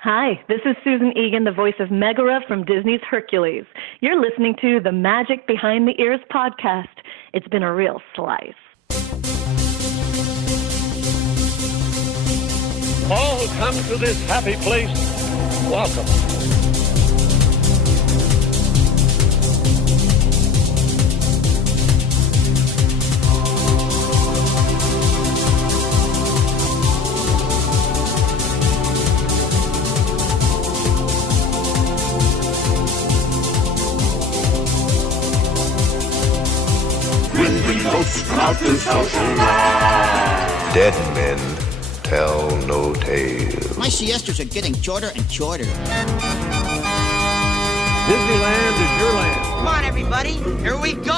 Hi, this is Susan Egan, the voice of Megara from Disney's Hercules. You're listening to the Magic Behind the Ears podcast. It's been a real slice. All come to this happy place. Welcome. Dead men tell no tales. My siestas are getting shorter and shorter. Disneyland is your land. Come on, everybody. Here we go!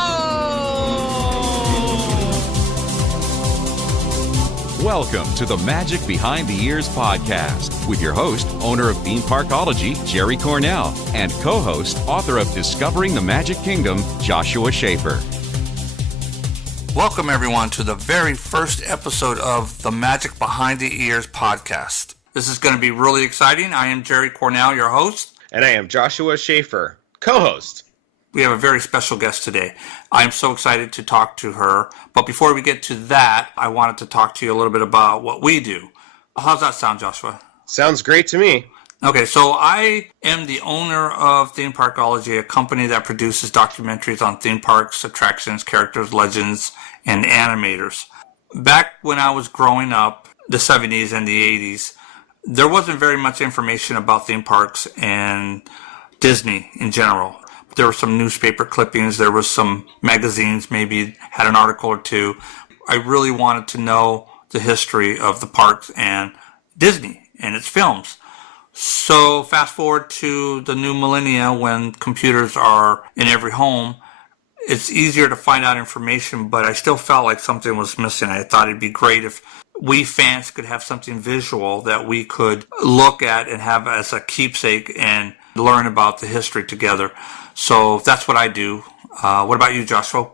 Welcome to the Magic Behind the Ears podcast with your host, owner of Theme Parkology, Jerry Cornell, and co-host, author of Discovering the Magic Kingdom, Joshua Shaffer. Welcome, everyone, to the very first episode of the Magic Behind the Ears podcast. This is going to be really exciting. I am Jerry Cornell, your host. And I am Joshua Shaffer, co-host. We have a very special guest today. I am so excited to talk to her. But before we get to that, I wanted to talk to you a little bit about what we do. How's that sound, Joshua? Sounds great to me. Okay, so I am the owner of Theme Parkology, a company that produces documentaries on theme parks, attractions, characters, legends, and animators. Back when I was growing up, the 70s and the 80s, there wasn't very much information about theme parks and Disney in general. There were some newspaper clippings, there was some magazines, maybe had an article or two. I really wanted to know the history of the parks and Disney and its films. So fast forward to the new millennia when computers are in every home, it's easier to find out information, but I still felt like something was missing. I thought it'd be great if we fans could have something visual that we could look at and have as a keepsake and learn about the history together. So that's what I do. What about you, Joshua?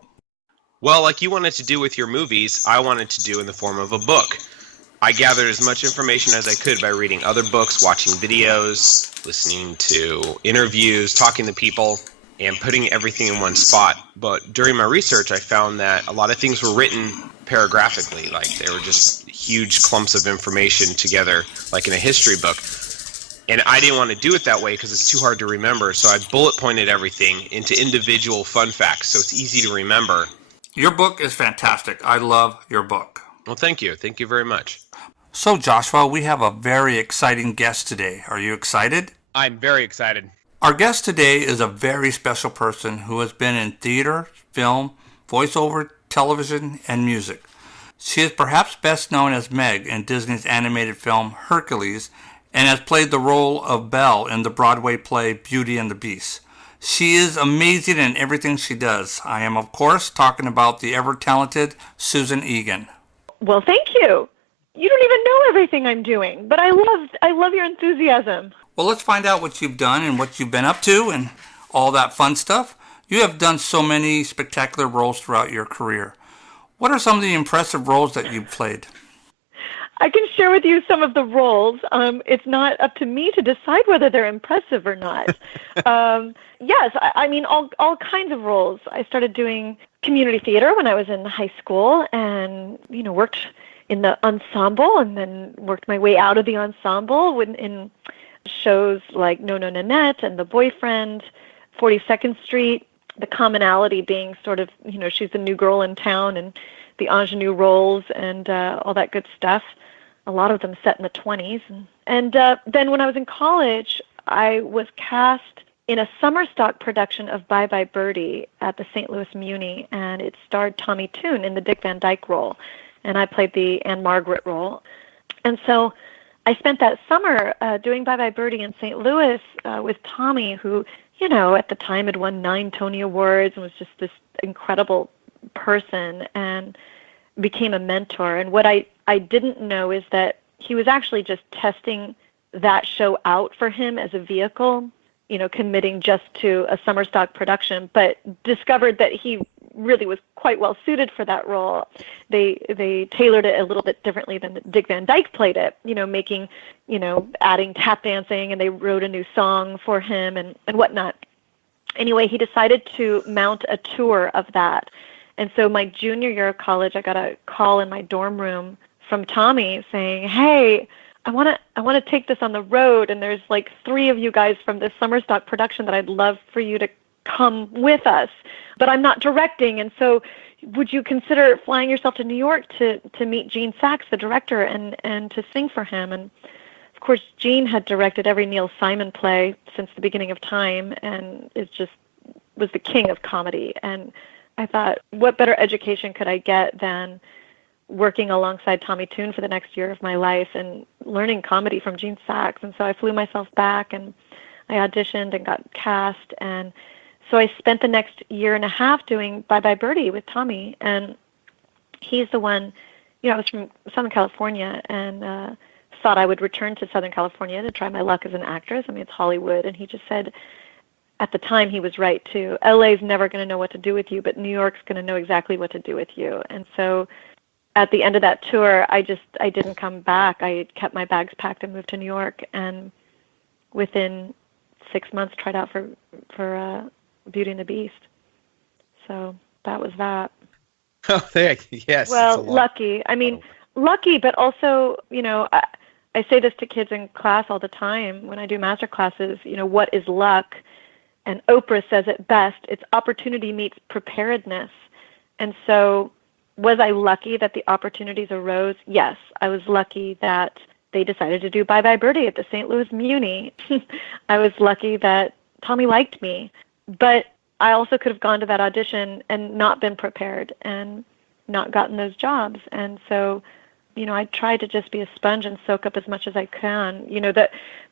Well, like you wanted to do with your movies, I wanted to do in the form of a book. I gathered as much information as I could by reading other books, watching videos, listening to interviews, talking to people, and putting everything in one spot. But during my research, I found that a lot of things were written paragraphically, like they were just huge clumps of information together, like in a history book. And I didn't want to do it that way because it's too hard to remember, so I bullet pointed everything into individual fun facts, so it's easy to remember. Your book is fantastic. I love your book. Well, thank you. Thank you very much. So, Joshua, we have a very exciting guest today. Are you excited? I'm very excited. Our guest today is a very special person who has been in theater, film, voiceover, television, and music. She is perhaps best known as Meg in Disney's animated film Hercules and has played the role of Belle in the Broadway play Beauty and the Beast. She is amazing in everything she does. I am, of course, talking about the ever-talented Susan Egan. Well, thank you. You don't even know everything I'm doing, but I love your enthusiasm. Well, let's find out what you've done and what you've been up to and all that fun stuff. You have done so many spectacular roles throughout your career. What are some of the impressive roles that you've played? I can share with you some of the roles. It's not up to me to decide whether they're impressive or not. Yes, I mean, all kinds of roles. I started doing community theater when I was in high school and, worked in the ensemble and then worked my way out of the ensemble in shows like No No Nanette and The Boyfriend, 42nd Street, the commonality being sort of, she's the new girl in town and the ingenue roles and all that good stuff. A lot of them set in the 20s. And then when I was in college, I was cast in a summer stock production of Bye Bye Birdie at the St. Louis Muni, and it starred Tommy Tune in the Dick Van Dyke role, and I played the Anne Margaret role. And so I spent that summer doing Bye Bye Birdie in St. Louis with Tommy, who, at the time had won 9 Tony Awards and was just this incredible person and became a mentor. And what I didn't know is that he was actually just testing that show out for him as a vehicle, committing just to a summer stock production, but discovered that he really was quite well suited for that role. They tailored it a little bit differently than Dick Van Dyke played it, making, adding tap dancing, and they wrote a new song for him and whatnot. Anyway, he decided to mount a tour of that. And so my junior year of college, I got a call in my dorm room from Tommy saying, hey, I want to take this on the road, and there's like 3 of you guys from this summer stock production that I'd love for you to come with us, but I'm not directing, and so would you consider flying yourself to New York to meet Gene Sachs, the director, and to sing for him? And of course, Gene had directed every Neil Simon play since the beginning of time, and it just was the king of comedy. And I thought, what better education could I get than working alongside Tommy Tune for the next year of my life and learning comedy from Gene Sachs? And so I flew myself back, and I auditioned and got cast. And so I spent the next year and a half doing Bye Bye Birdie with Tommy. And he's the one, I was from Southern California and thought I would return to Southern California to try my luck as an actress. I mean, it's Hollywood. And he just said, at the time, he was right too. LA's never going to know what to do with you, but New York's going to know exactly what to do with you. And so at the end of that tour, I didn't come back. I kept my bags packed and moved to New York, and within 6 months tried out for Beauty and the Beast. So that was that. Oh, there, yes. Well, lucky. I mean, lucky, but also, I say this to kids in class all the time when I do master classes, what is luck? And Oprah says it best, it's opportunity meets preparedness. And so was I lucky that the opportunities arose? Yes, I was lucky that they decided to do Bye Bye Birdie at the St. Louis Muni. I was lucky that Tommy liked me. But I also could have gone to that audition and not been prepared and not gotten those jobs. And so, I tried to just be a sponge and soak up as much as I can.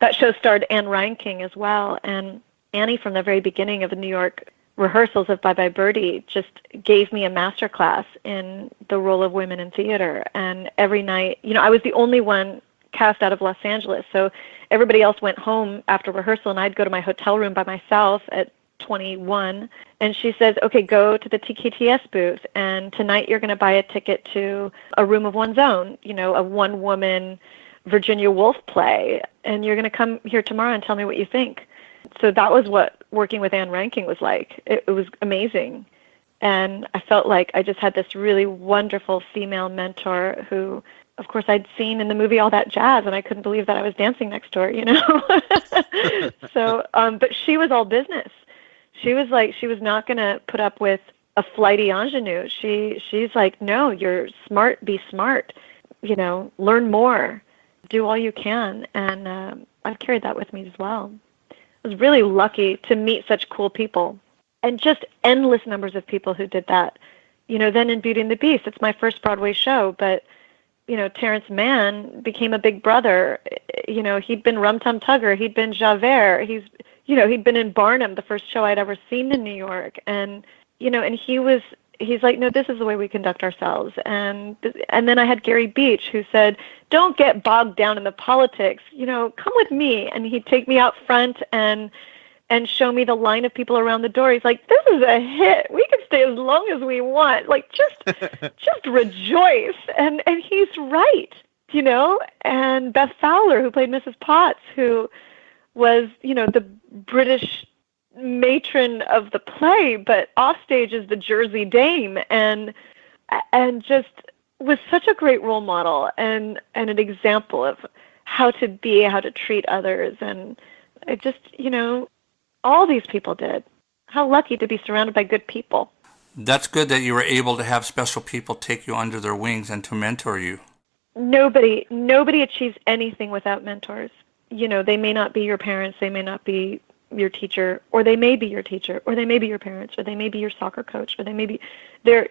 That show starred Anne Reinking as well. And Annie, from the very beginning of the New York rehearsals of Bye Bye Birdie, just gave me a master class in the role of women in theater. And every night, I was the only one cast out of Los Angeles. So everybody else went home after rehearsal, and I'd go to my hotel room by myself at 21. And she says, okay, go to the TKTS booth, and tonight you're going to buy a ticket to A Room of One's Own, a one-woman Virginia Woolf play, and you're going to come here tomorrow and tell me what you think. So that was what working with Anne Reinking was like. It was amazing. And I felt like I just had this really wonderful female mentor who, of course, I'd seen in the movie All That Jazz, and I couldn't believe that I was dancing next door, So, but she was all business. She was like, she was not going to put up with a flighty ingenue. She's like, no, you're smart, be smart, learn more, do all you can. And I've carried that with me as well. I was really lucky to meet such cool people, and just endless numbers of people who did that. Then in Beauty and the Beast, it's my first Broadway show, but, Terrence Mann became a big brother. He'd been Rum Tum Tugger. He'd been Javert. He'd been in Barnum, the first show I'd ever seen in New York. And, and he's like, no, this is the way we conduct ourselves. And then I had Gary Beach, who said, don't get bogged down in the politics, come with me. And he'd take me out front and show me the line of people around the door. He's like, this is a hit. We can stay as long as we want. Like, just rejoice. And he's right, and Beth Fowler, who played Mrs. Potts, who was, the British matron of the play, but offstage is the Jersey dame, and just was such a great role model and an example of how to be, how to treat others. And it just, all these people did. How lucky to be surrounded by good people. That's good that you were able to have special people take you under their wings and to mentor you. Nobody achieves anything without mentors. They may not be your parents, they may not be your teacher, or they may be your teacher, or they may be your parents, or they may be your soccer coach, or they may be there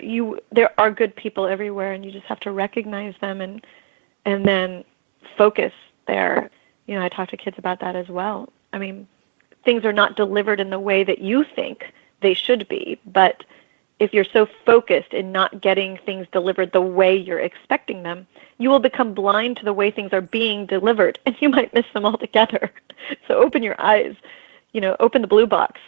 are good people everywhere, and you just have to recognize them and then focus there. I talk to kids about that as well. I mean, things are not delivered in the way that you think they should be, but if you're so focused in not getting things delivered the way you're expecting them, you will become blind to the way things are being delivered, and you might miss them altogether. So open your eyes, open the blue box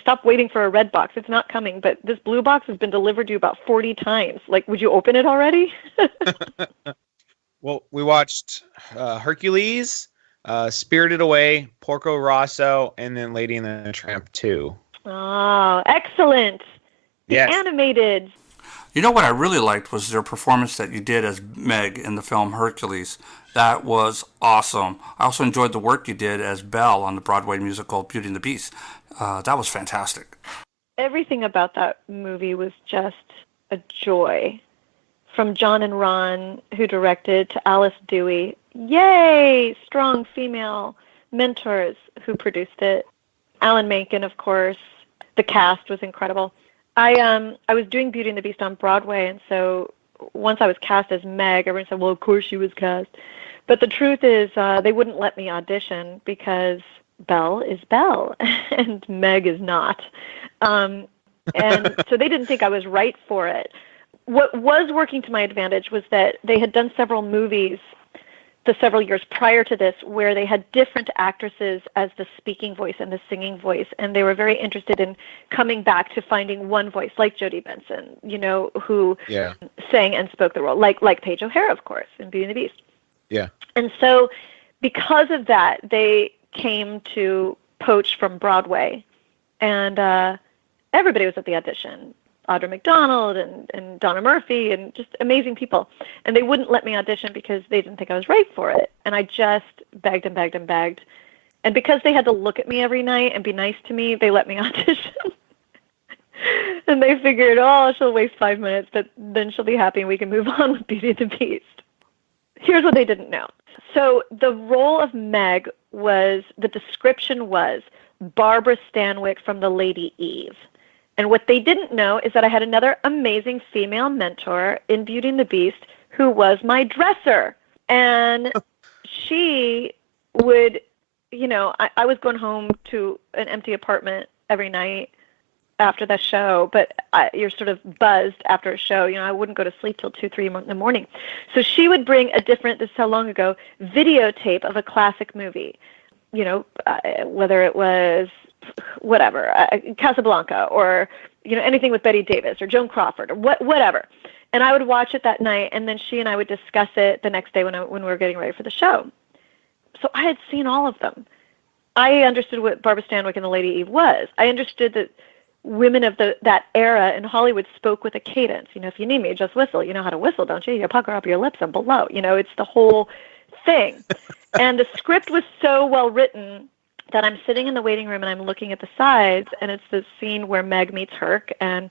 stop waiting for a red box. It's not coming, but this blue box has been delivered to you about 40 times. Like, would you open it already? Well, we watched Hercules, Spirited Away, Porco Rosso, and then Lady and the Tramp 2. Oh, excellent. The Yes. animated. You know what I really liked was your performance that you did as Meg in the film Hercules. That was awesome. I also enjoyed the work you did as Belle on the Broadway musical Beauty and the Beast. That was fantastic. Everything about that movie was just a joy. From John and Ron, who directed, to Alice Dewey. Yay! Strong female mentors who produced it. Alan Menken, of course. The cast was incredible. I was doing Beauty and the Beast on Broadway, and so once I was cast as Meg, everyone said, well, of course she was cast. But the truth is they wouldn't let me audition because Belle is Belle and Meg is not. And so they didn't think I was right for it. What was working to my advantage was that they had done several movies the several years prior to this where they had different actresses as the speaking voice and the singing voice, and they were very interested in coming back to finding one voice, like Jodie Benson, you know, who sang and spoke the role, like Paige O'Hara, of course, in Beauty and the Beast. Yeah. And so because of that, they came to poach from Broadway, and everybody was at the audition. Audra McDonald and Donna Murphy and just amazing people. And they wouldn't let me audition because they didn't think I was right for it. And I just begged and begged and begged. And because they had to look at me every night and be nice to me, they let me audition. And they figured, oh, she'll waste 5 minutes, but then she'll be happy and we can move on with Beauty and the Beast. Here's what they didn't know. So the role of Meg the description was Barbara Stanwyck from The Lady Eve. And what they didn't know is that I had another amazing female mentor in Beauty and the Beast who was my dresser. And she would, you know, I was going home to an empty apartment every night after the show, but you're sort of buzzed after a show. You know, I wouldn't go to sleep till 2, 3 in the morning. So she would bring this is how long ago, videotape of a classic movie, you know, whether it was whatever, Casablanca, or, you know, anything with Betty Davis or Joan Crawford or whatever. And I would watch it that night, and then she and I would discuss it the next day when we were getting ready for the show. So I had seen all of them. I understood what Barbara Stanwyck and The Lady Eve was. I understood that women of that era in Hollywood spoke with a cadence. You know, if you need me, just whistle. You know how to whistle, don't you? You pucker up your lips and below. You know, it's the whole thing. And the script was so well written that I'm sitting in the waiting room and I'm looking at the sides, and it's the scene where Meg meets Herc, and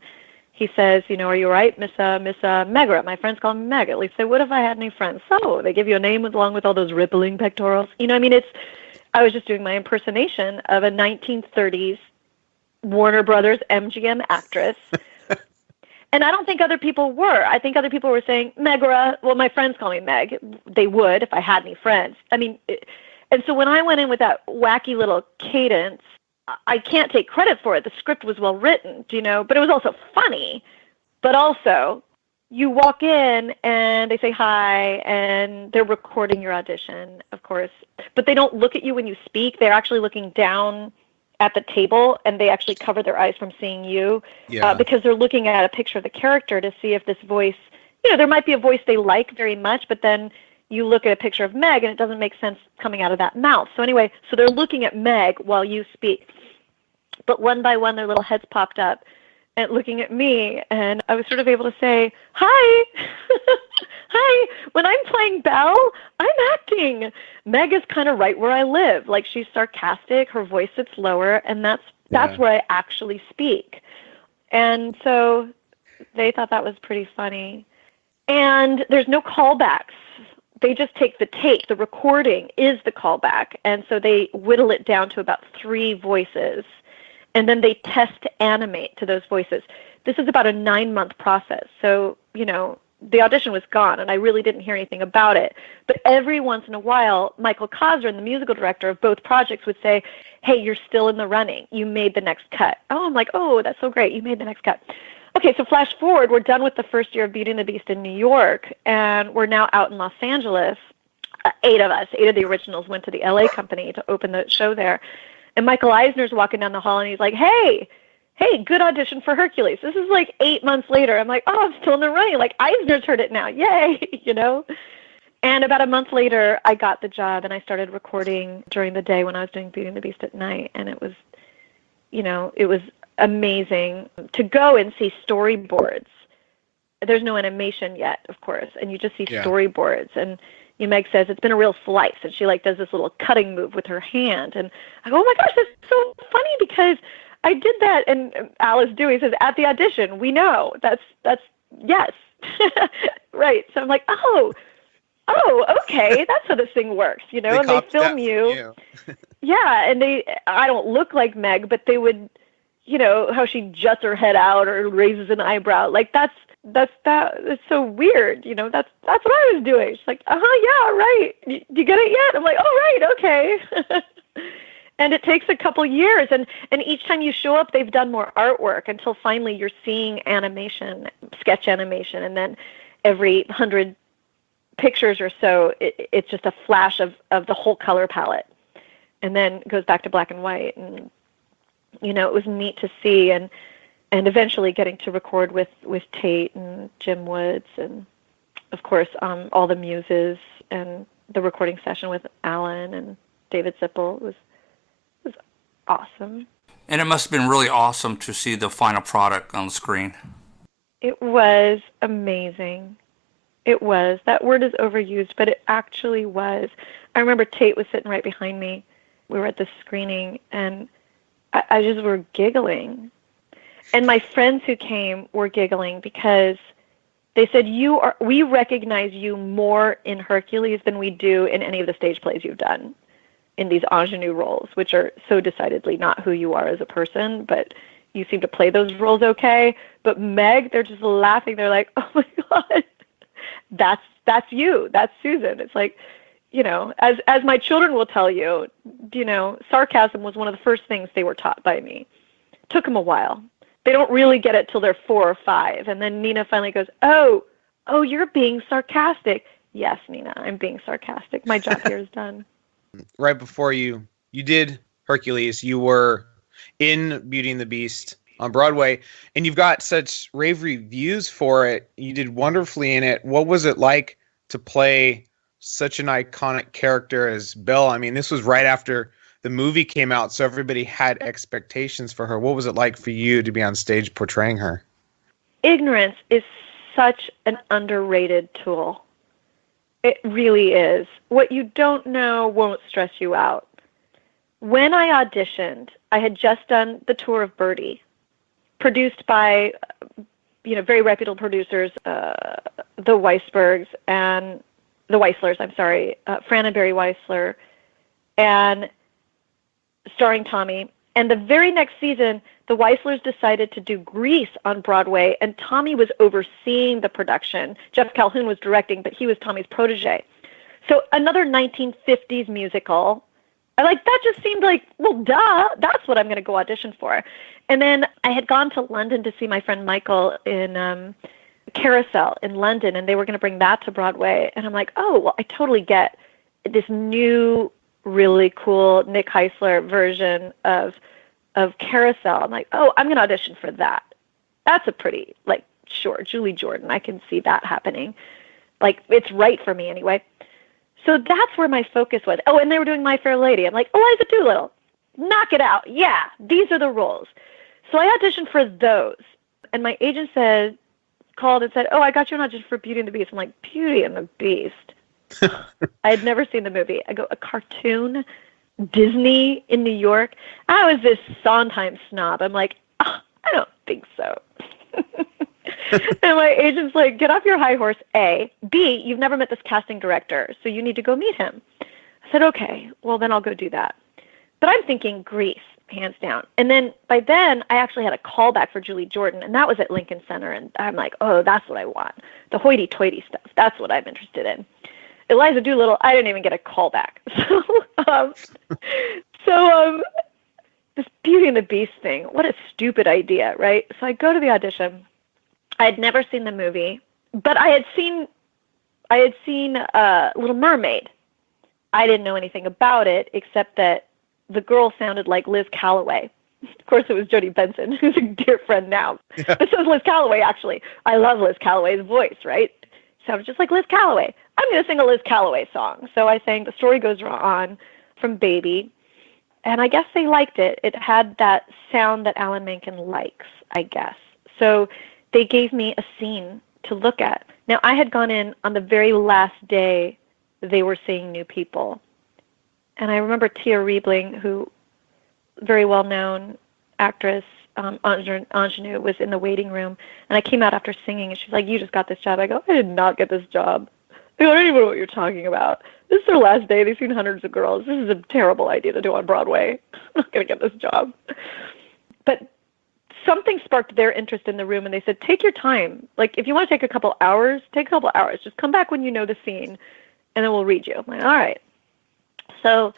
he says, you know, are you all right, Miss Megra? My friends call me Meg. At least they would if I had any friends. So they give you a name along with all those rippling pectorals. You know, I mean, I was just doing my impersonation of a 1930s Warner Brothers MGM actress. And I don't think other people were. I think other people were saying, Megra. Well, my friends call me Meg. They would if I had any friends. I mean, and so when I went in with that wacky little cadence, I can't take credit for it. The script was well written, you know, but it was also funny. But also, you walk in and they say hi, and they're recording your audition, of course. But they don't look at you when you speak. They're actually looking down at the table, and they actually cover their eyes from seeing you because they're looking at a picture of the character to see if this voice, you know, there might be a voice they like very much, but then you look at a picture of Meg and it doesn't make sense coming out of that mouth. So anyway, so they're looking at Meg while you speak. But one by one, their little heads popped up and looking at me, and I was sort of able to say, hi, hi. When I'm playing Belle, I'm acting. Meg is kind of right where I live. Like, she's sarcastic, her voice sits lower, and that's where I actually speak. And so they thought that was pretty funny. And there's no callbacks. They just take the tape. The recording is the callback. And so they whittle it down to about 3 voices. And then they test to animate to those voices. This is about a 9-month process. So, you know, the audition was gone, and I really didn't hear anything about it. But every once in a while, Michael Cosrin, the musical director of both projects, would say, hey, you're still in the running. You made the next cut. Oh, I'm like, oh, that's so great. You made the next cut. Okay, so flash forward. We're done with the first year of Beauty and the Beast in New York, and we're now out in Los Angeles. 8 of us, 8 of the originals, went to the LA company to open the show there. And Michael Eisner's walking down the hall, and he's like, hey, good audition for Hercules. This is like 8 months later. I'm like, oh, I'm still in the running. Like, Eisner's heard it now. Yay, you know? And about a month later, I got the job, and I started recording during the day when I was doing Beauty and the Beast at night. And it was, you know, it was amazing to go and see storyboards. There's no animation yet, of course, and you just see storyboards. And Meg says it's been a real slice, and she like does this little cutting move with her hand. And I go, oh my gosh, that's so funny because I did that. And Alice Dewey says, at the audition, we know. That's yes. Right. So I'm like, oh, okay, that's how this thing works, you know, and they film you. Yeah, and I don't look like Meg, but they would, you know, how she juts her head out or raises an eyebrow. Like that's so weird, you know, that's what I was doing. She's like, yeah, right. Do you get it yet? I'm like, oh, right, okay. And it takes a couple years, and each time you show up, they've done more artwork until finally you're seeing animation, sketch animation, and then every 100 pictures or so, it's just a flash of the whole color palette, and then it goes back to black and white. And you know, it was neat to see, and eventually getting to record with Tate and Jim Woods, and of course all the muses, and the recording session with Alan and David Zippel was awesome. And it must have been really awesome to see the final product on the screen. It was amazing. It was. That word is overused, but it actually was. I remember Tate was sitting right behind me. We were at the screening, and I just were giggling. And my friends who came were giggling because they said, we recognize you more in Hercules than we do in any of the stage plays you've done in these ingenue roles, which are so decidedly not who you are as a person, but you seem to play those roles okay. But Meg, they're just laughing. They're like, oh my God, that's you. That's Susan. It's like, you know, as my children will tell you, you know, sarcasm was one of the first things they were taught by me. It took them a while. They don't really get it till they're 4 or 5. And then Nina finally goes, oh, you're being sarcastic. Yes, Nina, I'm being sarcastic. My job here is done. Right before you did Hercules, you were in Beauty and the Beast on Broadway, and you've got such rave reviews for it. You did wonderfully in it. What was it like to play such an iconic character as Belle? I mean, this was right after the movie came out, so everybody had expectations for her. What was it like for you to be on stage portraying her? Ignorance is such an underrated tool. It really is. What you don't know won't stress you out. When I auditioned, I had just done the tour of Birdie, produced by, you know, very reputable producers, the Weisslers, Fran and Barry Weissler, and starring Tommy. And the very next season, the Weisslers decided to do Grease on Broadway, and Tommy was overseeing the production. Jeff Calhoun was directing, but he was Tommy's protege. So another 1950s musical. That just seemed like, well, duh, that's what I'm going to go audition for. And then I had gone to London to see my friend Michael in Carousel in London, and they were going to bring that to Broadway. And I'm like, oh, well, I totally get this new, really cool Nick Heisler version of Carousel. I'm like, oh, I'm going to audition for that. That's a pretty, sure, Julie Jordan. I can see that happening. It's right for me anyway. So that's where my focus was. Oh, and they were doing My Fair Lady. I'm like, Eliza Doolittle, knock it out. Yeah, these are the roles. So I auditioned for those. And my agent called and said, oh, I got you an audition for Beauty and the Beast. I'm like, Beauty and the Beast? I had never seen the movie. I go, a cartoon? Disney in New York? I was this Sondheim snob. I'm like, oh, I don't think so. And my agent's like, get off your high horse, A. B, you've never met this casting director, so you need to go meet him. I said, okay, well, then I'll go do that. But I'm thinking Grease, hands down. And then by then, I actually had a callback for Julie Jordan, and that was at Lincoln Center. And I'm like, oh, that's what I want. The hoity-toity stuff. That's what I'm interested in. Eliza Doolittle, I didn't even get a callback. So this Beauty and the Beast thing, what a stupid idea, right? So I go to the audition. I had never seen the movie, but I had seen Little Mermaid. I didn't know anything about it except that the girl sounded like Liz Calloway. Of course, it was Jodie Benson, who's a dear friend now. Yeah. But so is Liz Calloway, actually. I love Liz Calloway's voice, right? Sounded just like Liz Calloway. I'm going to sing a Liz Calloway song. So I sang The Story Goes On from Baby. And I guess they liked it. It had that sound that Alan Menken likes, I guess. So they gave me a scene to look at. Now, I had gone in on the very last day they were seeing new people. And I remember Tia Riebling, who very well-known actress, ingenue, was in the waiting room. And I came out after singing, and she's like, you just got this job. I go, I did not get this job. I don't even know what you're talking about. This is their last day. They've seen hundreds of girls. This is a terrible idea to do on Broadway. I'm not going to get this job. But something sparked their interest in the room, and they said, take your time. Like, if you want to take a couple hours, take a couple hours. Just come back when you know the scene, and then we'll read you. I'm like, all right. So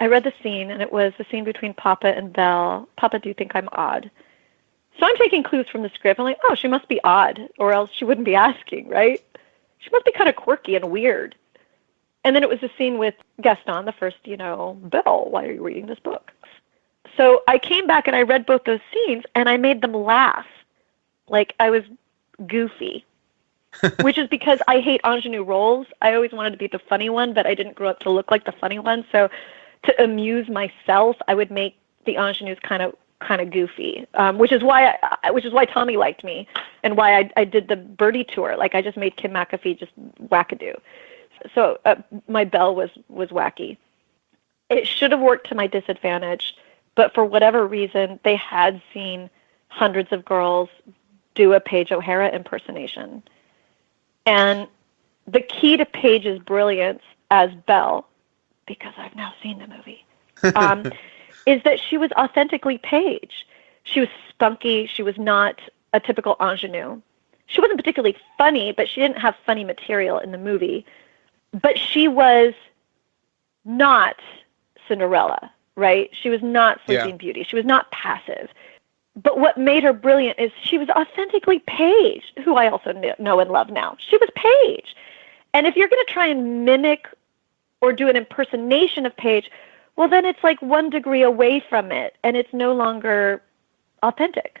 I read the scene, and it was the scene between Papa and Belle. Papa, do you think I'm odd? So I'm taking clues from the script. I'm like, oh, she must be odd, or else she wouldn't be asking, right? She must be kind of quirky and weird. And then it was the scene with Gaston, the first, Belle, why are you reading this book? So I came back and I read both those scenes, and I made them laugh like I was goofy, which is because I hate ingenue roles. I always wanted to be the funny one, but I didn't grow up to look like the funny one. So to amuse myself, I would make the ingenues kind of goofy, which is why Tommy liked me, and why I did the Birdie tour. Like, I just made Kim McAfee just wackadoo. So my Belle was wacky. It should have worked to my disadvantage, but for whatever reason, they had seen hundreds of girls do a Paige O'Hara impersonation. And the key to Paige's brilliance as Belle, because I've now seen the movie, is that she was authentically Paige. She was spunky. She was not a typical ingenue. She wasn't particularly funny, but she didn't have funny material in the movie. But she was not Cinderella, right? She was not Sleeping Beauty. She was not passive. But what made her brilliant is she was authentically Paige, who I also know and love now. She was Paige. And if you're going to try and mimic or do an impersonation of Paige, well, then it's like 1 degree away from it, and it's no longer authentic.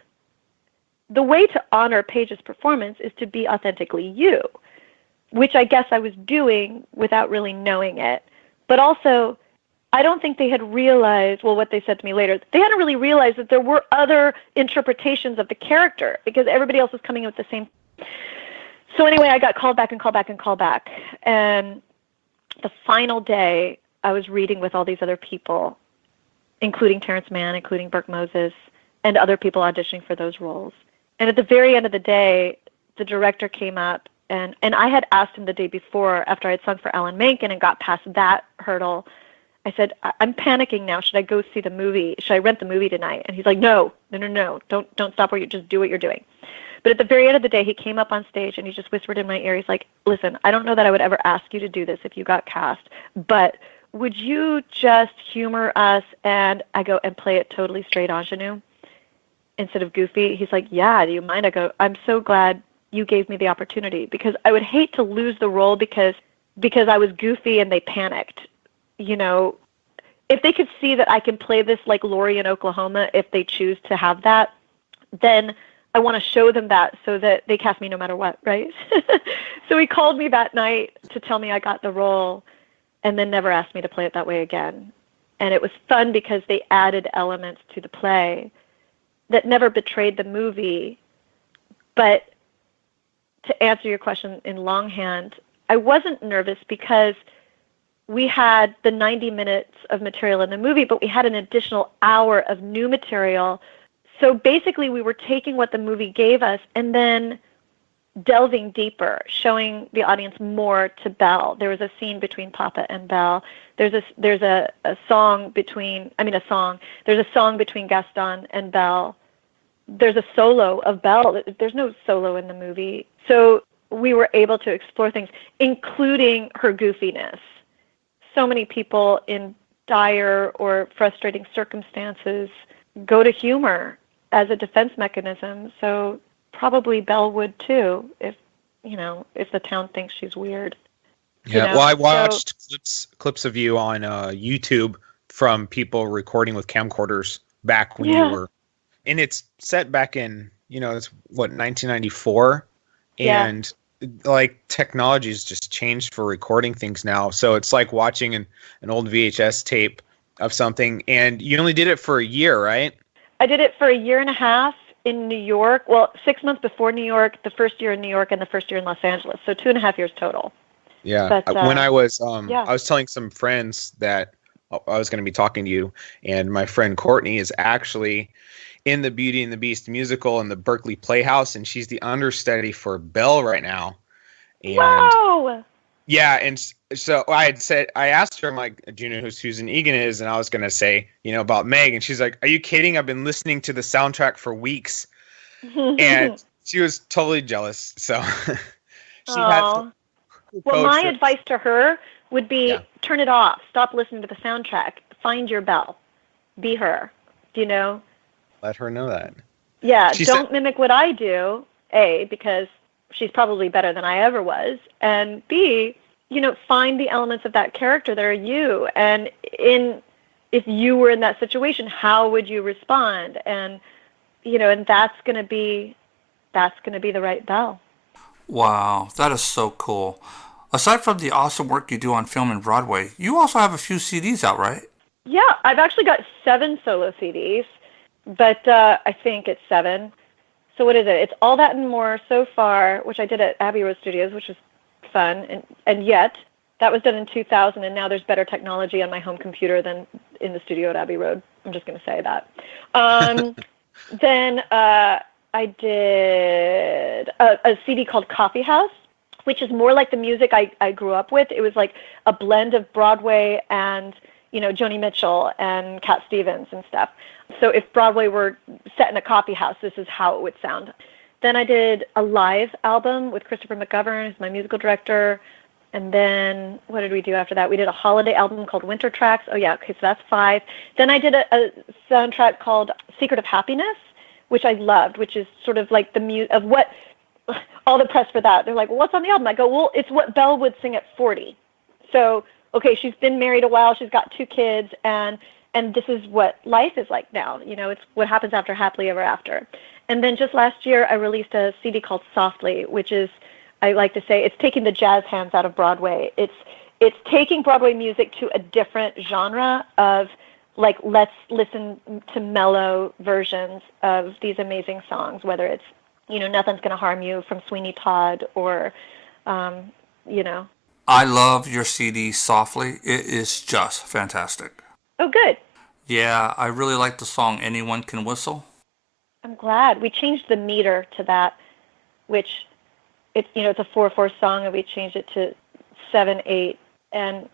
The way to honor Paige's performance is to be authentically you, which I guess I was doing without really knowing it. But also, I don't think they had realized, well, what they said to me later, they hadn't really realized that there were other interpretations of the character, because everybody else was coming in with the same. So anyway, I got called back. And the final day, I was reading with all these other people, including Terrence Mann, including Burke Moses, and other people auditioning for those roles. And at the very end of the day, the director came up, and I had asked him the day before, after I had sung for Alan Menken and got past that hurdle, I said, I'm panicking now. Should I go see the movie? Should I rent the movie tonight? And he's like, no. Don't stop where you just do what you're doing. But at the very end of the day, he came up on stage and he just whispered in my ear. He's like, listen, I don't know that I would ever ask you to do this if you got cast, but would you just humor us? And I go, and play it totally straight ingenue instead of goofy? He's like, yeah, do you mind? I go, I'm so glad you gave me the opportunity, because I would hate to lose the role because I was goofy and they panicked. If they could see that I can play this like Lori in Oklahoma, if they choose to have that, then I want to show them that so that they cast me no matter what, right? So he called me that night to tell me I got the role, and then never asked me to play it that way again. And it was fun because they added elements to the play that never betrayed the movie. But to answer your question in longhand, I wasn't nervous because we had the 90 minutes of material in the movie, but we had an additional hour of new material. So basically we were taking what the movie gave us and then delving deeper, showing the audience more to Belle. There was a scene between Papa and Belle. There's a song between Gaston and Belle. There's a solo of Belle. There's no solo in the movie. So we were able to explore things, including her goofiness. So many people in dire or frustrating circumstances go to humor as a defense mechanism. So probably Belle would too, if the town thinks she's weird. Yeah, well, I watched clips of you on YouTube from people recording with camcorders back when you were, and it's set back in, it's what, 1994, and like technology has just changed for recording things now. So it's like watching an old VHS tape of something, and you only did it for a year, right? I did it for a year and a half in New York. Well, 6 months before New York, the first year in New York, and the first year in Los Angeles. So 2.5 years total. Yeah. But, when I was telling some friends that I was going to be talking to you, and my friend Courtney is actually in the Beauty and the Beast musical in the Berkeley Playhouse, and she's the understudy for Belle right now. And wow! Yeah, and so I asked her, I'm like, do you know who Susan Egan is? And I was going to say, about Meg, and she's like, are you kidding? I've been listening to the soundtrack for weeks. And she was totally jealous. So she had to. Well, my advice to her would be turn it off. Stop listening to the soundtrack. Find your Belle. Be her. Let her know that. Yeah, don't mimic what I do, A, because she's probably better than I ever was, and B, find the elements of that character that are you, and if you were in that situation, how would you respond? And and that's going to be the right Belle. Wow, that is so cool. Aside from the awesome work you do on film and Broadway, you also have a few CDs out, right? Yeah, I've actually got 7 solo CDs, but I think it's 7. So what is it? It's All That and More so far, which I did at Abbey Road Studios, which was fun. And yet, that was done in 2000, and now there's better technology on my home computer than in the studio at Abbey Road. I'm just going to say that. Then I did a CD called Coffee House, which is more like the music I grew up with. It was like a blend of Broadway and, Joni Mitchell and Cat Stevens and stuff. So if Broadway were set in a coffee house, this is how it would sound. Then I did a live album with Christopher McGovern, who's my musical director. And then what did we do after that? We did a holiday album called Winter Tracks. Oh, yeah, okay, so that's 5. Then I did a soundtrack called Secret of Happiness, which I loved, which is sort of like the music of what all the press for that. They're like, well, what's on the album? I go, well, it's what Belle would sing at 40. So, okay, she's been married a while. She's got 2 kids, and this is what life is like now. It's what happens after happily ever after. And then just last year, I released a CD called Softly, which is, I like to say, it's taking the jazz hands out of Broadway. It's taking Broadway music to a different genre of, like, let's listen to mellow versions of these amazing songs, whether it's, Nothing's Gonna Harm You from Sweeney Todd or, I love your CD, Softly. It is just fantastic. Oh, good. Yeah, I really like the song Anyone Can Whistle. I'm glad. We changed the meter to that, which it's a 4/4 song, and we changed it to 7/8. And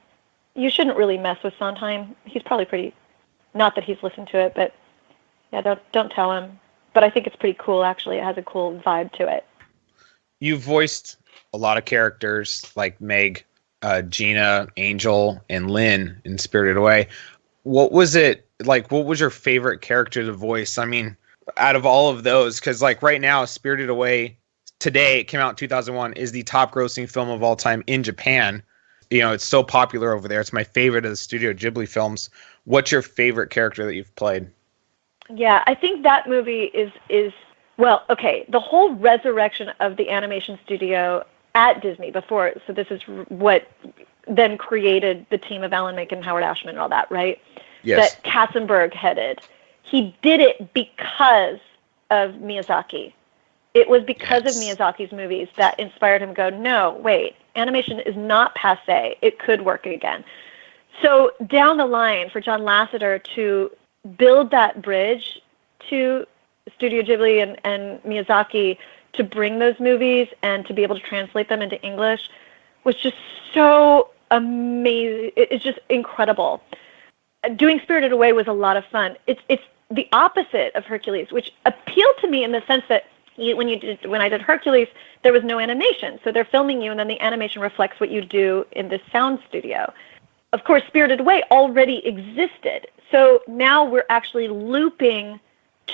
you shouldn't really mess with Sondheim. He's probably pretty, not that he's listened to it, but yeah, don't tell him. But I think it's pretty cool, actually. It has a cool vibe to it. You voiced a lot of characters like Meg, Gina, Angel, and Lynn in Spirited Away. What was it like? What was your favorite character to voice? I mean, out of all of those, because like right now, Spirited Away today, it came out in 2001, is the top grossing film of all time in Japan. It's so popular over there. It's my favorite of the Studio Ghibli films. What's your favorite character that you've played? Yeah, I think that movie is well, okay, the whole resurrection of the animation studio at Disney before, so this is what then created the team of Alan Menken and Howard Ashman and all that, right? Yes. That Katzenberg headed. He did it because of Miyazaki. It was because of Miyazaki's movies that inspired him to go, no, wait, animation is not passé. It could work again. So down the line, for John Lasseter to build that bridge to Studio Ghibli and Miyazaki to bring those movies and to be able to translate them into English was just so amazing. It's just incredible. Doing Spirited Away was a lot of fun. It's the opposite of Hercules, which appealed to me in the sense that when I did Hercules, there was no animation. So they're filming you, and then the animation reflects what you do in this sound studio. Of course, Spirited Away already existed. So now we're actually looping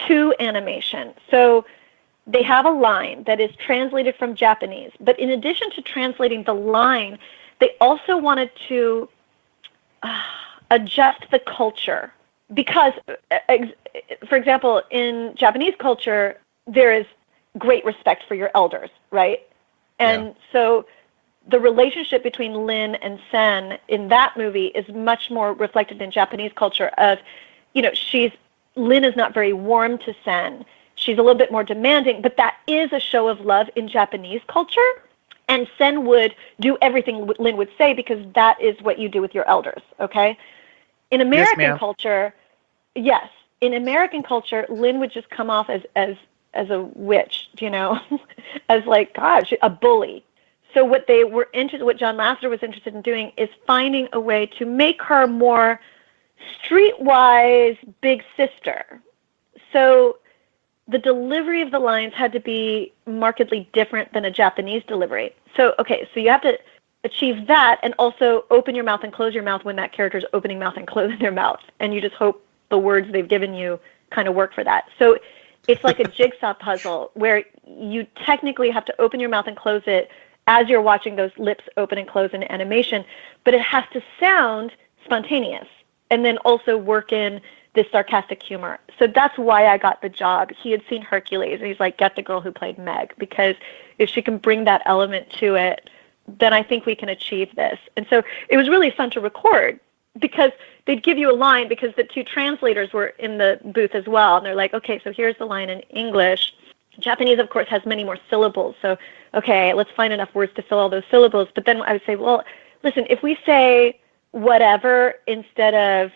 to animation. So they have a line that is translated from Japanese. But in addition to translating the line, they also wanted to, adjust the culture. Because, for example, in Japanese culture, there is great respect for your elders, right? And so the relationship between Lin and Sen in that movie is much more reflected in Japanese culture of, Lin is not very warm to Sen. She's a little bit more demanding, but that is a show of love in Japanese culture. And Sen would do everything Lin would say because that is what you do with your elders, okay? In American culture, yes. In American culture, Lin would just come off as a witch, as like, gosh, a bully. So what John Lasseter was interested in doing is finding a way to make her more streetwise big sister. So the delivery of the lines had to be markedly different than a Japanese delivery. So you have to achieve that and also open your mouth and close your mouth when that character is opening mouth and closing their mouth. And you just hope the words they've given you kind of work for that. So it's like a jigsaw puzzle where you technically have to open your mouth and close it as you're watching those lips open and close in animation, but it has to sound spontaneous and then also work in this sarcastic humor. So that's why I got the job. He had seen Hercules, and he's like, get the girl who played Meg, because if she can bring that element to it, then I think we can achieve this. And so it was really fun to record because they'd give you a line because the two translators were in the booth as well. And they're like, okay, so here's the line in English. Japanese, of course, has many more syllables. So, okay, let's find enough words to fill all those syllables. But then I would say, well, listen, if we say whatever instead of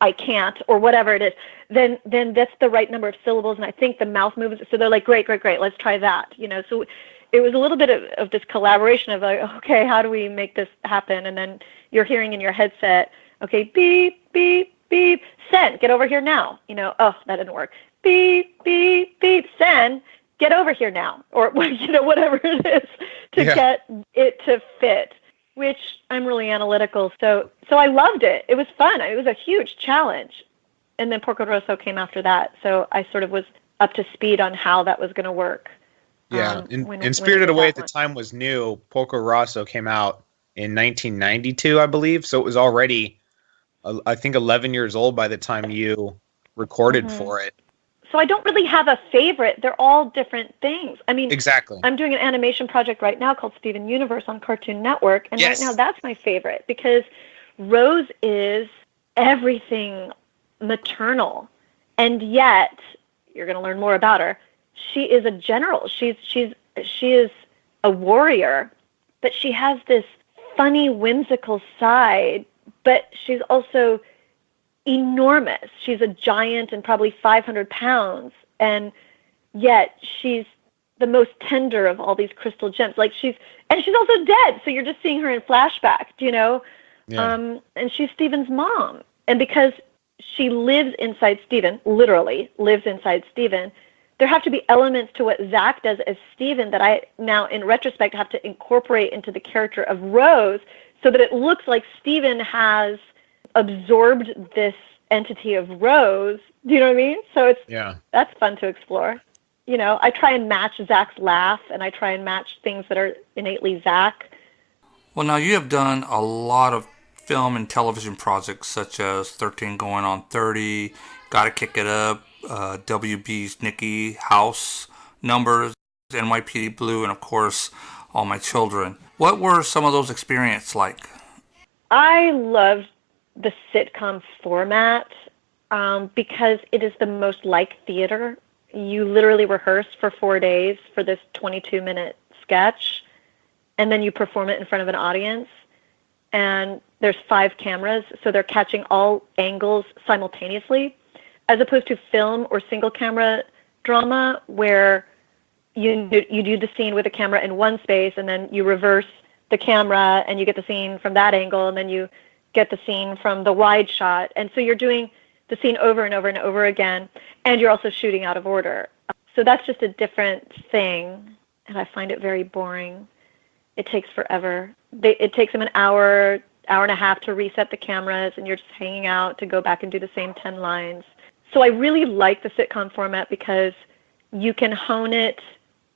I can't or whatever it is, then that's the right number of syllables. And I think the mouth moves. So they're like, great, let's try that. So it was a little bit of this collaboration of like, okay, how do we make this happen? And then you're hearing in your headset, okay, beep, beep, beep, Sen, get over here now. Oh, that didn't work. Beep, beep, beep, Sen, get over here now. Or, whatever it is to get it to fit, which I'm really analytical. So I loved it. It was fun. It was a huge challenge. And then Porco Rosso came after that. So I sort of was up to speed on how that was going to work. Yeah, and Spirited Away at the time was new. Porco Rosso came out in 1992, I believe. So it was already, I think, 11 years old by the time you recorded for it. So I don't really have a favorite. They're all different things. I mean, exactly. I'm doing an animation project right now called Steven Universe on Cartoon Network. And right now that's my favorite because Rose is everything maternal. And yet, you're going to learn more about her, she is a general. She is a warrior, but she has this funny, whimsical side, but she's also enormous. She's a giant and probably 500 pounds, and yet she's the most tender of all these crystal gems. And she's also dead, so you're just seeing her in flashback, and she's Steven's mom. And because she lives inside Steven, literally lives inside Steven, there have to be elements to what Zach does as Steven that I now, in retrospect, have to incorporate into the character of Rose so that it looks like Steven has absorbed this entity of Rose. Do you know what I mean? So that's fun to explore. I try and match Zach's laugh, and I try and match things that are innately Zach. Well, now you have done a lot of film and television projects such as 13 Going on 30, Gotta Kick It Up, WB's Nikki, House, Numbers, NYPD Blue, and of course, All My Children. What were some of those experiences like? I loved the sitcom format because it is the most like theater. You literally rehearse for 4 days for this 22-minute sketch, and then you perform it in front of an audience. And there's 5 cameras, so they're catching all angles simultaneously, as opposed to film or single camera drama where you do the scene with the camera in one space, and then you reverse the camera and you get the scene from that angle, and then you get the scene from the wide shot. And so you're doing the scene over and over and over again, and you're also shooting out of order. So that's just a different thing, and I find it very boring. It takes forever. It takes them an hour and a half to reset the cameras, and you're just hanging out to go back and do the same 10 lines. So I really like the sitcom format because you can hone it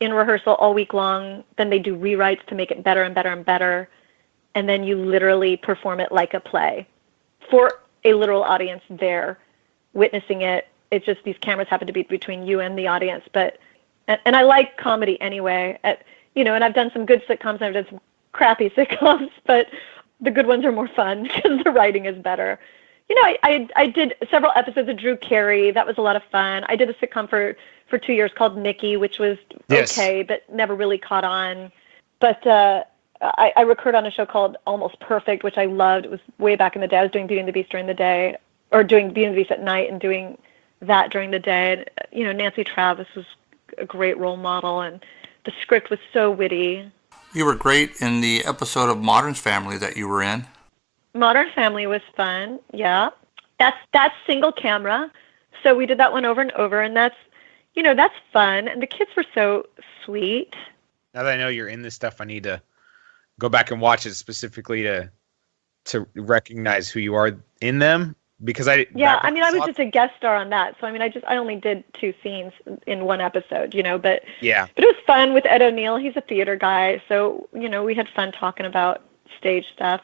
in rehearsal all week long. Then they do rewrites to make it better and better and better. And then you literally perform it like a play for a literal audience there witnessing it. It's just these cameras happen to be between you and the audience. But and I like comedy anyway. And I've done some good sitcoms and I've done some crappy sitcoms, but the good ones are more fun because the writing is better. I did several episodes of Drew Carey. That was a lot of fun. I did a sitcom for 2 years called Nikki, which was okay, but never really caught on. But I recorded on a show called Almost Perfect, which I loved. It was way back in the day. I was doing Beauty and the Beast during the day, or doing Beauty and the Beast at night and doing that during the day. And, Nancy Travis was a great role model, and the script was so witty. You were great in the episode of Modern Family that you were in. Modern Family was fun, yeah. That's single camera, so we did that one over and over, and that's fun. And the kids were so sweet. Now that I know you're in this stuff, I need to go back and watch it specifically to recognize who you are in them, because I was just a guest star on that, so I only did 2 scenes in one episode, but yeah. But it was fun with Ed O'Neill. He's a theater guy, so we had fun talking about stage stuff.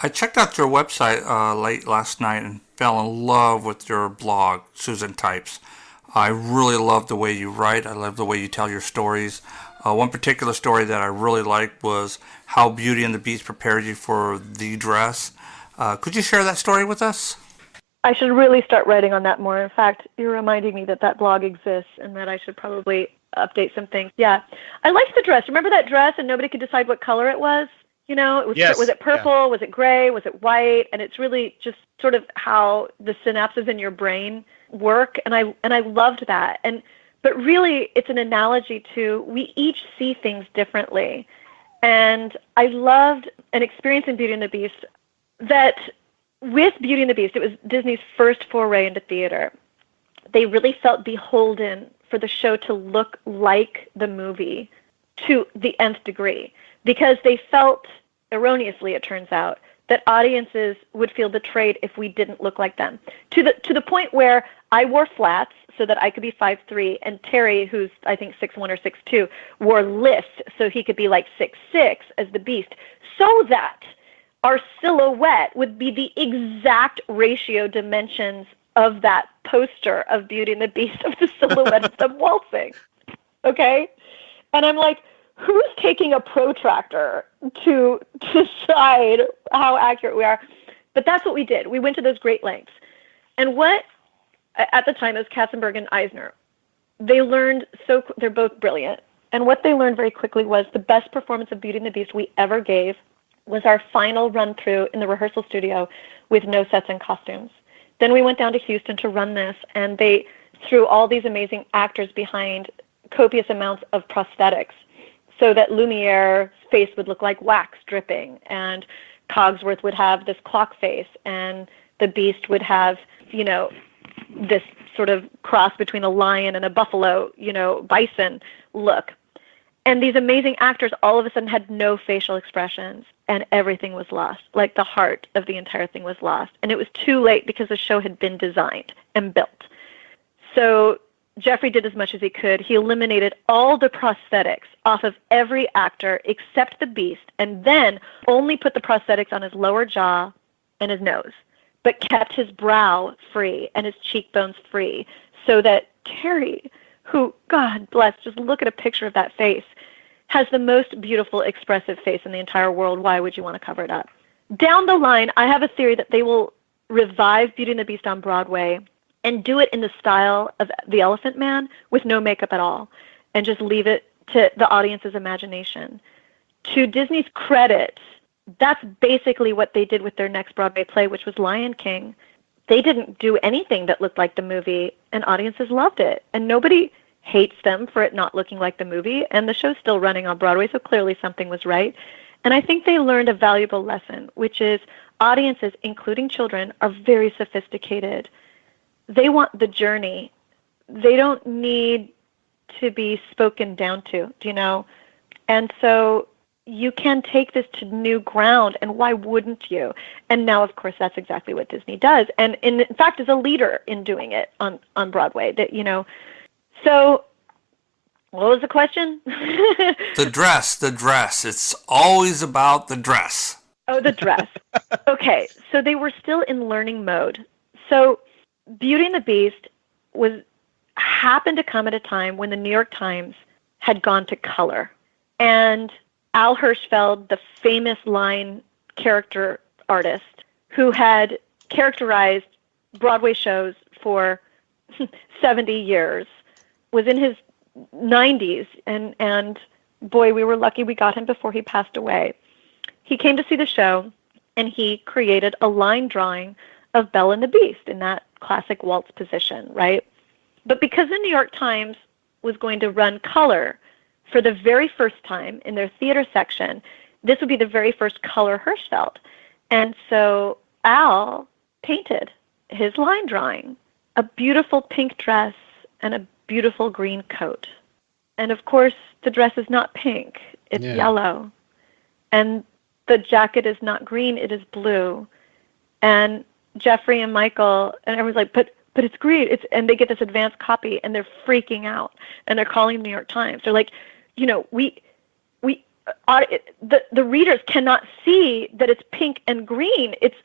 I checked out your website late last night and fell in love with your blog, Susan Types. I really love the way you write. I love the way you tell your stories. One particular story that I really liked was how Beauty and the Beast prepared you for the dress. Could you share that story with us? I should really start writing on that more. In fact, you're reminding me that blog exists and that I should probably update some things. Yeah. I liked the dress. Remember that dress and nobody could decide what color it was? Was it purple? Yeah. Was it gray? Was it white? And it's really just sort of how the synapses in your brain work. And I loved that. But really, it's an analogy to we each see things differently. And I loved an experience in Beauty and the Beast that with Beauty and the Beast, it was Disney's first foray into theater. They really felt beholden for the show to look like the movie to the nth degree, because they felt, erroneously it turns out, that audiences would feel betrayed if we didn't look like them. To the point where I wore flats so that I could be 5'3", and Terry, who's I think 6'1" or 6'2", wore lifts so he could be like 6'6" as the Beast, so that our silhouette would be the exact ratio dimensions of that poster of Beauty and the Beast, of the silhouette of them waltzing. Okay? And I'm like, who's taking a protractor to decide how accurate we are? But that's what we did. We went to those great lengths. And what, at the time, it was Katzenberg and Eisner. They're both brilliant. And what they learned very quickly was the best performance of Beauty and the Beast we ever gave was our final run-through in the rehearsal studio with no sets and costumes. Then we went down to Houston to run this, and they threw all these amazing actors behind copious amounts of prosthetics so that Lumiere's face would look like wax dripping, and Cogsworth would have this clock face, and the Beast would have, this sort of cross between a lion and a buffalo, bison look. And these amazing actors all of a sudden had no facial expressions, and everything was lost. Like the heart of the entire thing was lost. And it was too late because the show had been designed and built. So Jeffrey did as much as he could. He eliminated all the prosthetics off of every actor except the Beast, and then only put the prosthetics on his lower jaw and his nose, but kept his brow free and his cheekbones free, so that Terry, who, God bless, just look at a picture of that face, has the most beautiful, expressive face in the entire world. Why would you want to cover it up? Down the line, I have a theory that they will revive Beauty and the Beast on Broadway and do it in the style of The Elephant Man with no makeup at all, and just leave it to the audience's imagination. To Disney's credit, that's basically what they did with their next Broadway play, which was Lion King. They didn't do anything that looked like the movie, and audiences loved it. And nobody hates them for it not looking like the movie, and the show's still running on Broadway, so clearly something was right. And I think they learned a valuable lesson, which is audiences, including children, are very sophisticated. They want the journey. They don't need to be spoken down to, And so you can take this to new ground, and why wouldn't you? And now, of course, that's exactly what Disney does, and in fact is a leader in doing it on Broadway. So what was the question? The dress. It's always about the dress. Oh, the dress. Okay, so they were still in learning mode. So Beauty and the Beast happened to come at a time when the New York Times had gone to color. And Al Hirschfeld, the famous line character artist who had characterized Broadway shows for 70 years, was in his 90s, and boy, we were lucky we got him before he passed away. He came to see the show, and he created a line drawing of Belle and the Beast in that classic waltz position, right? But because the New York Times was going to run color for the very first time in their theater section, this would be the very first color Hirschfeld. And so Al painted his line drawing, a beautiful pink dress and a beautiful green coat. And of course, the dress is not pink, it's yellow. And the jacket is not green, it is blue. And Jeffrey and Michael, and everyone's like, but it's green. And they get this advanced copy, and they're freaking out. And they're calling the New York Times. They're like, you know, the readers cannot see that it's pink and green. It's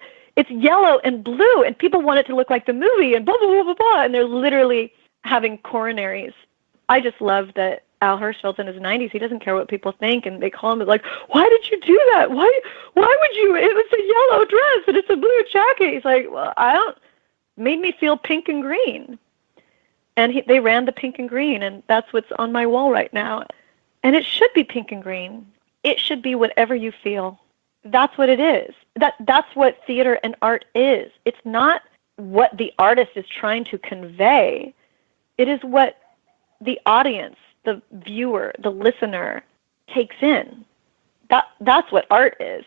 yellow and blue, and people want it to look like the movie, and blah, blah, blah, blah, blah. And they're literally having coronaries. I just love that Al Hirschfeld's in his 90s. He doesn't care what people think, and they call him like, why did you do that? Why would you? It was a yellow dress, and it's a blue jacket. He's like, well, made me feel pink and green. And they ran the pink and green, and that's what's on my wall right now. And it should be pink and green. It should be whatever you feel. That's what it is. That's what theater and art is. It's not what the artist is trying to convey. It is what the audience, the viewer, the listener takes in. That's what art is.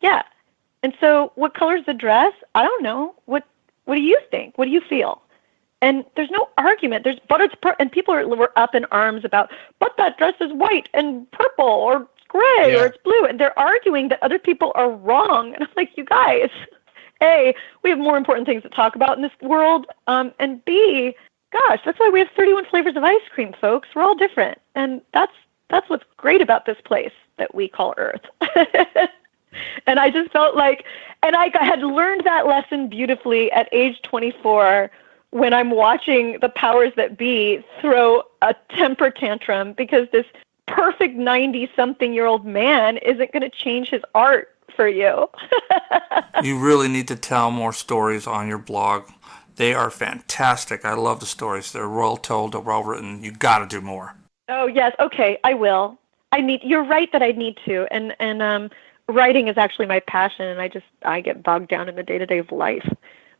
Yeah. And so what color's the dress? I don't know. What do you think? What do you feel? And there's no argument. And people were up in arms about, but that dress is white and purple or gray or it's blue. And they're arguing that other people are wrong. And I'm like, you guys, A, we have more important things to talk about in this world. And B, gosh, that's why we have 31 flavors of ice cream, folks. We're all different. And that's what's great about this place that we call Earth. And I just felt like, and I had learned that lesson beautifully at age 24 when I'm watching the powers that be throw a temper tantrum because this perfect 90-something-year-old man isn't going to change his art for you. You really need to tell more stories on your blog. They are fantastic. I love the stories. They're well told, they're well written. You got to do more. Oh, yes. Okay, I will. You're right that I need to. And writing is actually my passion, and I get bogged down in the day-to-day of life.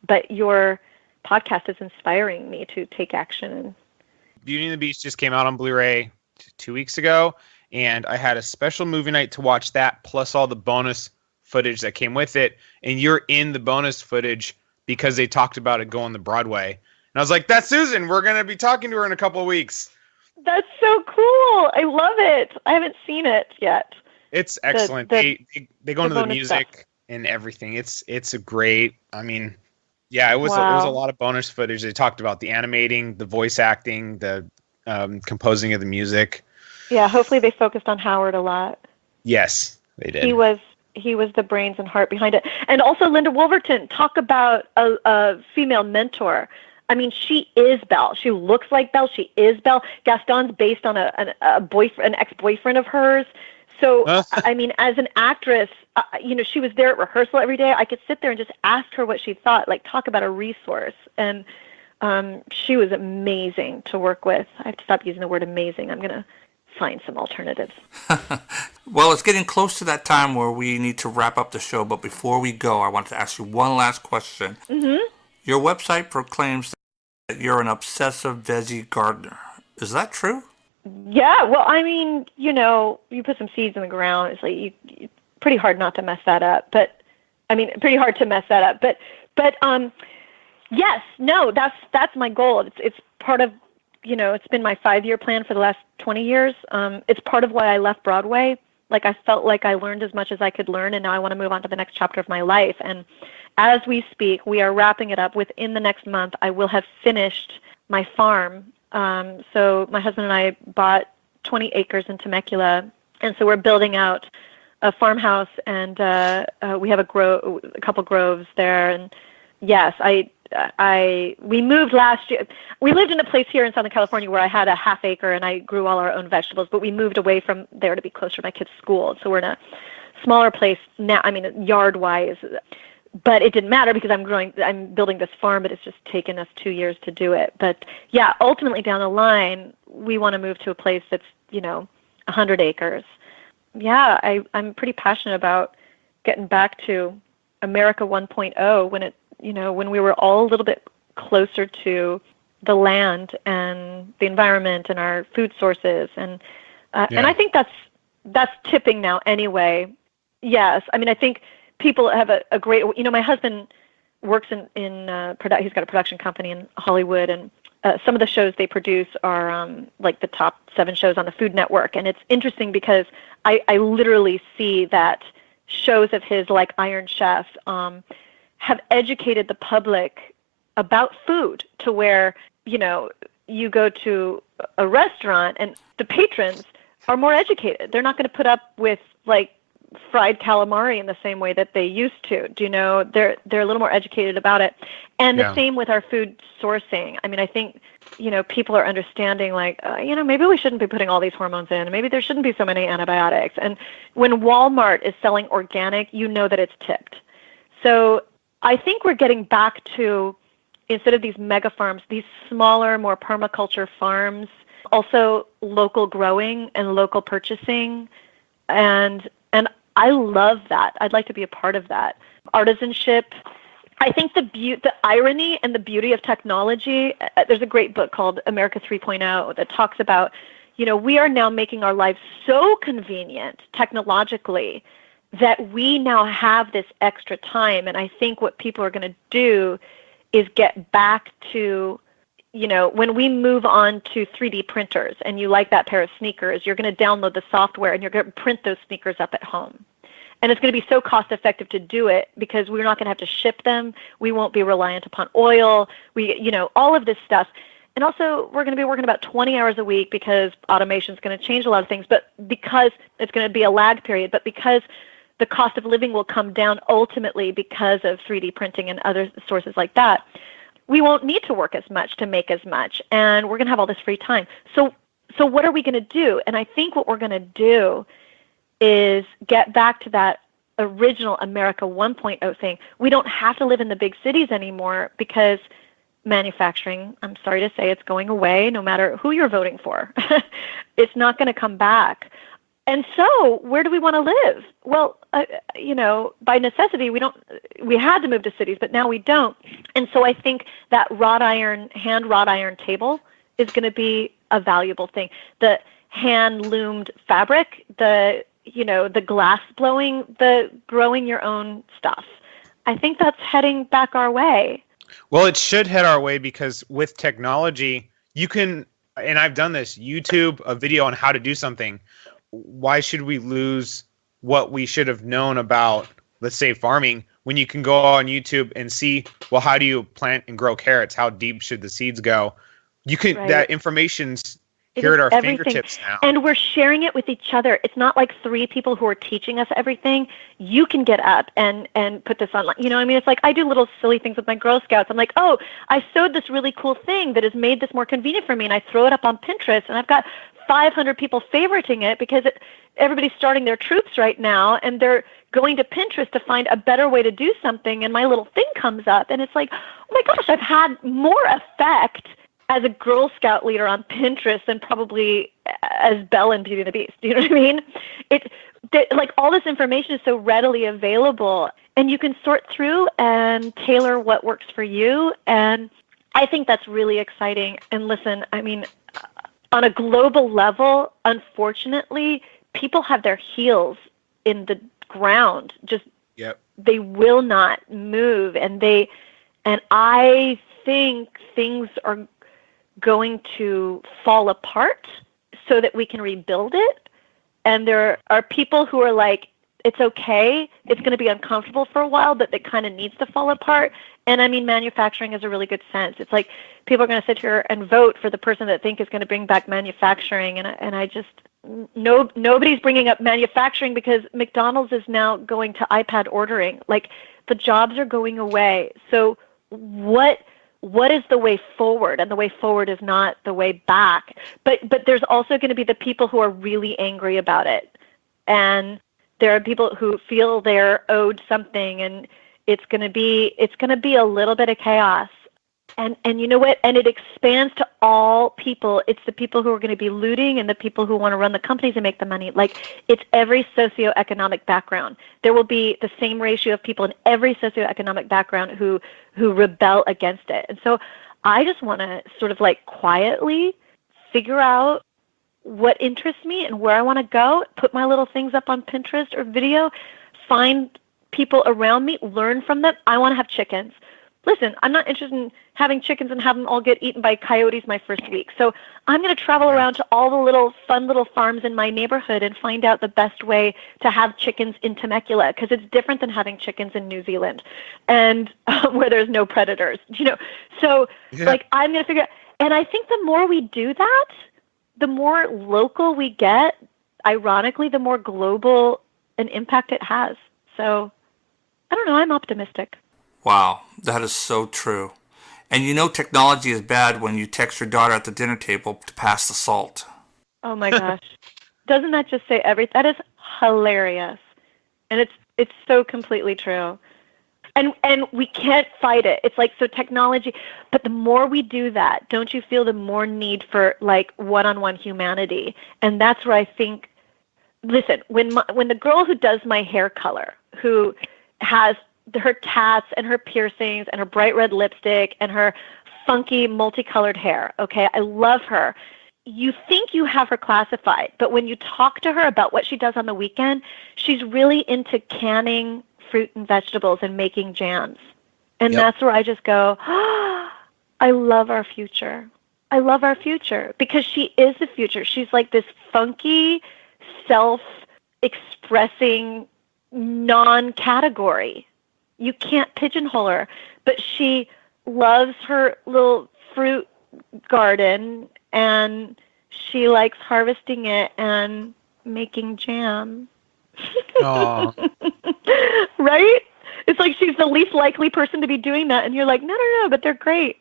But your podcast is inspiring me to take action. Beauty and the Beast just came out on Blu-ray 2 weeks ago, and I had a special movie night to watch that, plus all the bonus footage that came with it. And you're in the bonus footage because they talked about it going to Broadway. And I was like, that's Susan. We're going to be talking to her in a couple of weeks. That's so cool. I love it. I haven't seen it yet. It's excellent. They go into the music stuff and everything. It's a great, I mean, yeah, it was a lot of bonus footage. They talked about the animating, the voice acting, the composing of the music. Yeah, hopefully they focused on Howard a lot. Yes, they did. He was the brains and heart behind it. And also Linda Wolverton, talk about a female mentor. I mean, she is Belle. She looks like Belle. She is Belle. Gaston's based on an ex-boyfriend of hers. So, I mean, as an actress, she was there at rehearsal every day. I could sit there and just ask her what she thought, like talk about a resource. And she was amazing to work with. I have to stop using the word amazing. I'm going to find some alternatives. Well, it's getting close to that time where we need to wrap up the show. But before we go, I wanted to ask you one last question. Mm-hmm. Your website proclaims that you're an obsessive veggie gardener. Is that true? Yeah, well, I mean, you put some seeds in the ground. It's like it's pretty hard not to mess that up. But pretty hard to mess that up. But yes, no, that's my goal. It's part of, it's been my 5-year plan for the last 20 years. It's part of why I left Broadway. Like I felt like I learned as much as I could learn, and now I want to move on to the next chapter of my life. And as we speak, we are wrapping it up. Within the next month, I will have finished my farm. So my husband and I bought 20 acres in Temecula, and so we're building out a farmhouse, and we have a couple groves there. And yes, we moved last year. We lived in a place here in Southern California where I had a half acre and I grew all our own vegetables, but we moved away from there to be closer to my kids' school. So we're in a smaller place now, I mean, yard-wise. But it didn't matter because I'm building this farm, but it's just taken us 2 years to do it. But yeah, ultimately down the line, we want to move to a place that's, 100 acres. Yeah, I'm pretty passionate about getting back to America 1.0 when we were all a little bit closer to the land and the environment and our food sources. And I think that's tipping now anyway. Yes. I mean, I think people have a great, my husband works in he's got a production company in Hollywood, and some of the shows they produce are like the top 7 shows on the Food Network. And it's interesting because I literally see that shows of his, like Iron Chef, have educated the public about food to where, you go to a restaurant and the patrons are more educated. They're not going to put up with like fried calamari in the same way that they used to. They're a little more educated about it. And the same with our food sourcing. I mean, I think, people are understanding like, maybe we shouldn't be putting all these hormones in. Maybe there shouldn't be so many antibiotics. And when Walmart is selling organic, that it's tipped. So I think we're getting back to, instead of these mega farms, these smaller, more permaculture farms, also local growing and local purchasing. And I love that. I'd like to be a part of that. Artisanship. I think the irony and the beauty of technology, there's a great book called America 3.0 that talks about, we are now making our lives so convenient technologically that we now have this extra time. And I think what people are going to do is get back to, when we move on to 3D printers and you like that pair of sneakers, you're going to download the software and you're going to print those sneakers up at home. And it's going to be so cost effective to do it because we're not going to have to ship them. We won't be reliant upon oil. All of this stuff. And also we're going to be working about 20 hours a week because automation is going to change a lot of things, but because it's going to be a lag period, but because the cost of living will come down ultimately because of 3D printing and other sources like that, we won't need to work as much to make as much. And we're going to have all this free time. So what are we going to do? And I think what we're going to do is get back to that original America 1.0 thing. We don't have to live in the big cities anymore because manufacturing, I'm sorry to say, it's going away no matter who you're voting for. It's not going to come back. And so where do we want to live? Well, by necessity, we had to move to cities, but now we don't. And so I think that hand wrought iron table is going to be a valuable thing. The hand loomed fabric, the glass blowing, the growing your own stuff. I think that's heading back our way. Well, it should head our way because with technology, you can, and I've done this, YouTube a video on how to do something. Why should we lose what we should have known about, let's say, farming, when you can go on YouTube and see, well, how do you plant and grow carrots? How deep should the seeds go? You can, that information's here at our fingertips now. And we're sharing it with each other. It's not like 3 people who are teaching us everything. You can get up and put this online. It's like I do little silly things with my Girl Scouts. I'm like, oh, I sewed this really cool thing that has made this more convenient for me. And I throw it up on Pinterest and I've got 500 people favoriting it because everybody's starting their troops right now and they're going to Pinterest to find a better way to do something. And my little thing comes up and it's like, oh my gosh, I've had more effect as a Girl Scout leader on Pinterest than probably as Belle in Beauty and the Beast. Do you know what I mean? Like all this information is so readily available and you can sort through and tailor what works for you. And I think that's really exciting. And listen, I mean, on a global level, unfortunately, people have their heels in the ground. They will not move. And I think things are going to fall apart so that we can rebuild it. And there are people who are like, it's okay. It's going to be uncomfortable for a while, but it kind of needs to fall apart. And I mean, manufacturing is a really good sense. It's like people are going to sit here and vote for the person that think is going to bring back manufacturing. And I just, nobody's bringing up manufacturing because McDonald's is now going to iPad ordering. Like, the jobs are going away. So what is the way forward? And the way forward is not the way back. But there's also going to be the people who are really angry about it. And there are people who feel they're owed something, and it's going to be a little bit of chaos. And you know what? And it expands to all people. It's the people who are going to be looting and the people who want to run the companies and make the money. Like, it's every socioeconomic background. There will be the same ratio of people in every socioeconomic background who rebel against it. And so I just want to sort of like quietly figure out what interests me and where I want to go, put my little things up on Pinterest or video, find people around me, learn from them. I want to have chickens. Listen, I'm not interested in having chickens and have them all get eaten by coyotes my first week. So I'm going to travel around to all the little fun little farms in my neighborhood and find out the best way to have chickens in Temecula, because it's different than having chickens in New Zealand and where there's no predators, you know. So like, I'm going to figure out, and I think the more we do that, the more local we get, ironically, the more global an impact it has. So I don't know, I'm optimistic. Wow, that is so true. And you know technology is bad when you text your daughter at the dinner table to pass the salt. Oh my gosh. Doesn't that just say everything? That is hilarious. And it's so completely true. And we can't fight it. It's like, so technology, but the more we do that, don't you feel the more need for like one-on-one humanity? And that's where I think, listen, when the girl who does my hair color, who has her tats and her piercings and her bright red lipstick and her funky multicolored hair, okay, I love her. You think you have her classified, but when you talk to her about what she does on the weekend, she's really into canning fruit and vegetables and making jams. And that's where I just go, oh, I love our future. I love our future, because she is the future. She's like this funky, self-expressing non-category. You can't pigeonhole her, but she loves her little fruit garden, and she likes harvesting it and making jam. Right? It's like she's the least likely person to be doing that, and you're like, no, but they're great.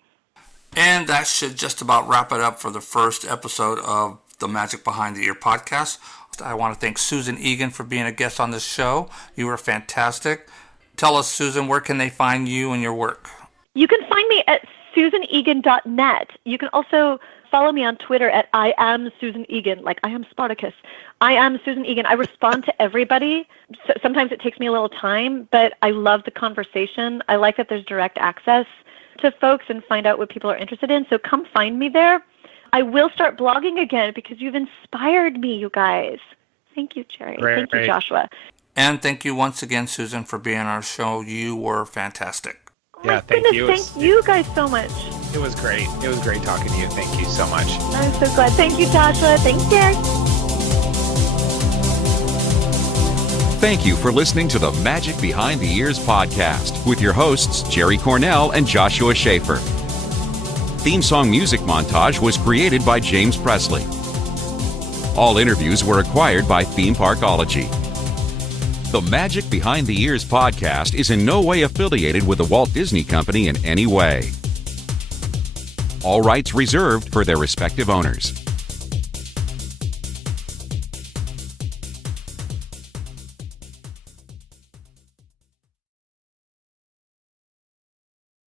And that should just about wrap it up for the first episode of the Magic Behind the Ear podcast. I want to thank Susan Egan for being a guest on this show. You were fantastic. Tell us, Susan, where can they find you and your work? You can find me at susanegan.net. You can also follow me on Twitter at I am Susan Egan, like I am Spartacus. I am Susan Egan. I respond to everybody. So sometimes it takes me a little time, but I love the conversation. I like that there's direct access to folks and find out what people are interested in. So come find me there. I will start blogging again because you've inspired me, you guys. Thank you, Jerry. Thank you, Joshua. And thank you once again, Susan, for being on our show. You were fantastic. Oh, thank you. Thank you guys so much. It was great. It was great talking to you. Thank you so much. I'm so glad. Thank you, Joshua. Thanks, Jerry. Thank you for listening to the Magic Behind the Ears podcast with your hosts, Jerry Cornell and Joshua Shaffer. Theme song music montage was created by James Presley. All interviews were acquired by Theme Parkology. The Magic Behind the Ears podcast is in no way affiliated with the Walt Disney Company in any way. All rights reserved for their respective owners.